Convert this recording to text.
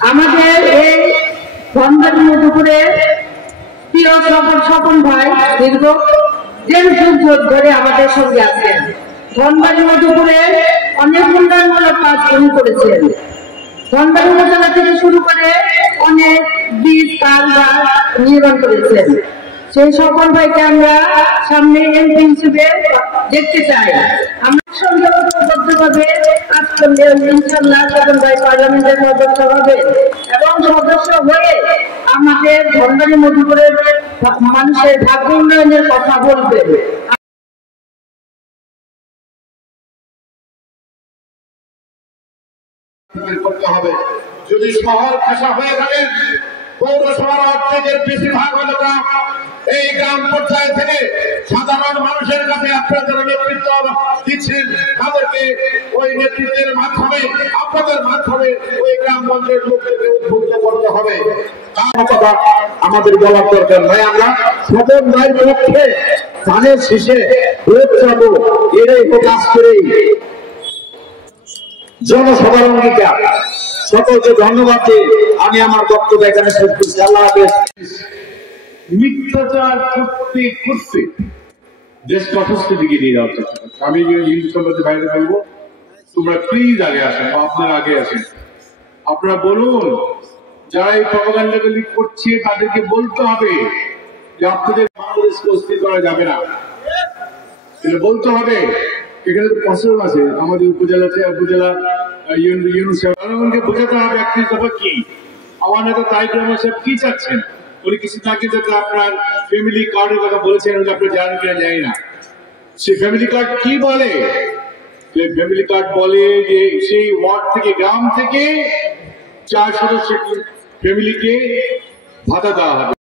আমাদের এই ধনবাড়ি মধুপুরে প্রিয় স্বপন ভাই দীর্ঘ 1.5 যুগ ধরে আমাদের সঙ্গে আছেন। ধনবাড়ি মধুপুরে অনেক উন্নয়নমূলক কাজ উনি করেছেন। ধনবাড়ি উপজেলা থেকে শুরু করে অনেক ব্রিজ কালভার্ট নির্মাণ করেছেন। সেই স্বপন ভাইকে আমরা সামনে এমপি হিসেবে দেখতে চাই। আমার সঙ্গে ঐক্যবদ্ধভাবে কাজ করলে ইনশাআল্লাহ স্বপন ভাই পার্লামেন্টের সদস্য হবে এবং সদস্য হয়ে আমাদের ধনবাড়ি মধুপুরের মানুষের ভাগ্য উন্নয়নের কথা বলবে। করতে হবে। যদি শহর ভাষা হয়ে থাকেন, পৌরসভার অর্ধেকের বেশিরভাগ এলাকা এই গ্রাম পর্যায়ে থেকে সাধারণ মানুষের কাছে আপনারা যারা নেতৃত্ব দিচ্ছেন তাদেরকে ওই নেতৃত্বের মাধ্যমে আপনাদের মাধ্যমে ওই গ্রামগঞ্জের লোকদেরকে উদ্বুদ্ধ করতে হবে। তার কথা আমাদের বলার দরকার নাই। আমরা স্বপন ভাইয়ের পক্ষে ধানের শীষে ভোট চাবো, এটাই কাজ করেই জনসাধারণকে সকলকে ধন্যবাদ দিয়ে আমি আমার বক্তব্য এখানে শেষ করছি। আল্লাহ হাফেজ। মিথ্যাচার করতে করতে দেশকে অসুস্থ দিকে নিয়ে যাওয়া হচ্ছে। আমি হিন্দু সম্পর্কে বাইরে বলবো, তোমরা প্লিজ আগে আসেন, আপনারা আগে আসেন। আপনারা বলুন, যারা এই প্রপাগান্ডাগুলি করছে তাদেরকে বলতে হবে যে আপনাদের বাংলাদেশকে অস্থির করা যাবে না, এটা বলতে হবে। এখানে প্রশাসন আছে আমাদের উপজেলাতে, উপজেলা জনগণকে বোঝাতে হবে একটি কথা কি আমার নেতা তারেক রহমান সাহেব কি চাচ্ছেন। উনি কিছু তাকে যাতে আপনার ফ্যামিলি কার্ডের কথা বলেছেন, আপনি জানেন কিনা জানি না। সেই ফ্যামিলি কার্ড কি বলে? ফ্যামিলি কার্ড বলে যে সেই ওয়ার্ড থেকে, গ্রাম থেকে 4 সদস্য ফ্যামিলিকে ভাতা দেওয়া হবে।